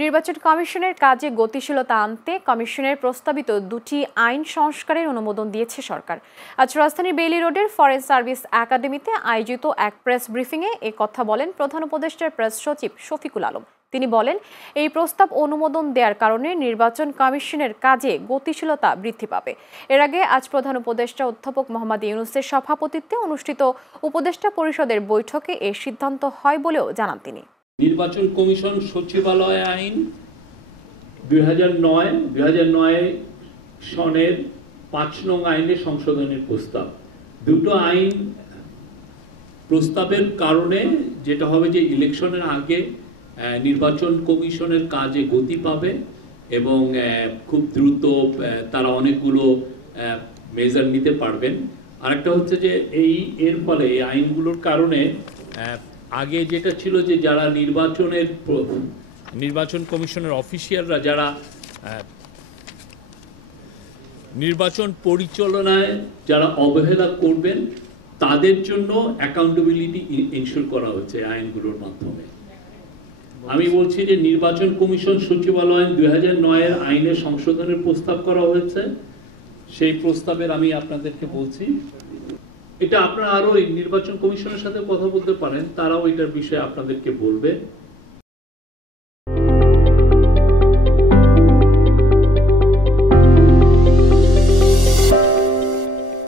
নির্বাচন কমিশনের কাজে গতিশীলতা আনতে কমিশনের প্রস্তাবিত দুটি আইন সংস্কারের অনুমোদন দিয়েছে সরকার। আজ রাজধানীর বেইলি রোডের ফরেন সার্ভিস একাডেমিতে আয়োজিত এক প্রেস ব্রিফিংয়ে এ কথা বলেন প্রধান উপদেষ্টার প্রেস সচিব শফিকুল আলম। তিনি বলেন, এই প্রস্তাব অনুমোদন দেওয়ার কারণে নির্বাচন কমিশনের কাজে গতিশীলতা বৃদ্ধি পাবে। এর আগে আজ প্রধান উপদেষ্টা অধ্যাপক মোহাম্মদ ইউনূসের সভাপতিত্বে অনুষ্ঠিত উপদেষ্টা পরিষদের বৈঠকে এ সিদ্ধান্ত হয় বলেও জানান তিনি। নির্বাচন কমিশন সচিবালয় আইন 2009 সনের 5 নং আইনের সংশোধনের প্রস্তাব। দুটো আইন প্রস্তাবের কারণে যেটা হবে যে ইলেকশনের আগে নির্বাচন কমিশনের কাজে গতি পাবে এবং খুব দ্রুত তারা অনেকগুলো মেজার নিতে পারবেন। আরেকটা হচ্ছে যে এর ফলে এই আইনগুলোর কারণে আগে যেটা ছিল যে যারা নির্বাচন কমিশনের অফিসিয়ালরা যারা নির্বাচন পরিচালনায় যারা অবহেলা করবেন তাদের জন্য অ্যাকাউন্টেবিলিটি ইনশিওর করা হচ্ছে আইনগুলোর মাধ্যমে। আমি বলছি যে নির্বাচন কমিশন সচিবালয় 2009 আইনের সংশোধনের প্রস্তাব করা হয়েছে। সেই প্রস্তাবের আমি আপনাদেরকে বলছি, এটা আপনারা আরো নির্বাচন কমিশনের সাথে কথা বলতে পারেন, তারাও এটার বিষয়ে আপনাদেরকে বলবে।